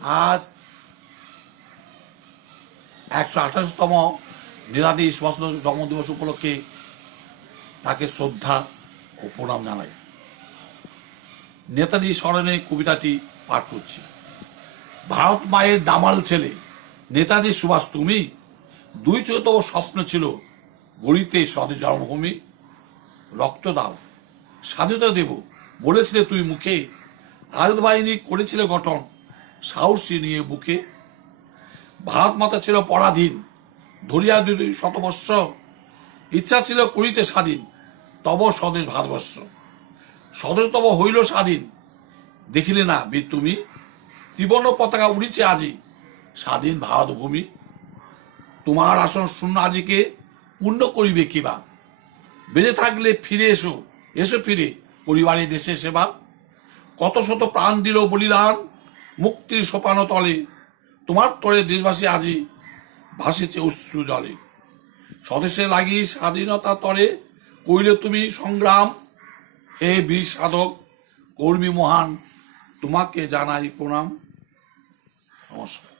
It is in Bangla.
আজ একশো আঠাশতম নেতাজি সুভাষচন্দ্র জন্মদিবস উপলক্ষে তাকে শ্রদ্ধা ও প্রণাম জানাই। নেতাজি স্মরণে কবিতাটি পাঠ করছি। ভারত মায়ের দামাল ছেলে, নেতাজি সুভাষ, তুমি দুই চোতম স্বপ্ন ছিল গড়িতে স্বাধীন জন্মভূমি। রক্ত দাও, স্বাধীনতা দেব, বলেছিলে তুই মুখে। আজাদ বাহিনী করেছিলে গঠন সাহসী নিয়ে বুকে। ভারত মাতা ছিল পরাধীন ধরিয়া দুই শতবর্ষ, ইচ্ছা ছিল করিতে স্বাধীন তব স্বদেশ ভারতবর্ষ। স্বদেশ তব হইল স্বাধীন। দেখিলে না বীর তুমি, ত্রিবর্ণ পতাকা উড়িছে আজি স্বাধীন ভারত ভূমি তোমার আসন শূন্য আজিকে পূর্ণ করিবে কিবা বেঁচে থাকলে ফিরে এসো এসো ফিরে, পরিবারে দেশে সেবা। কত শত প্রাণ দিল বলিদান মুক্তির সোপানো তলে। তোমার তরে দেশবাসী আজি ভাসিছে অশ্রু জলে। স্বদেশে লাগি স্বাধীনতা তরে কইলে তুমি সংগ্রাম। হে বীর সাধক, কর্মী মহান, তোমাকে জানাই প্রণাম। নমস্কার।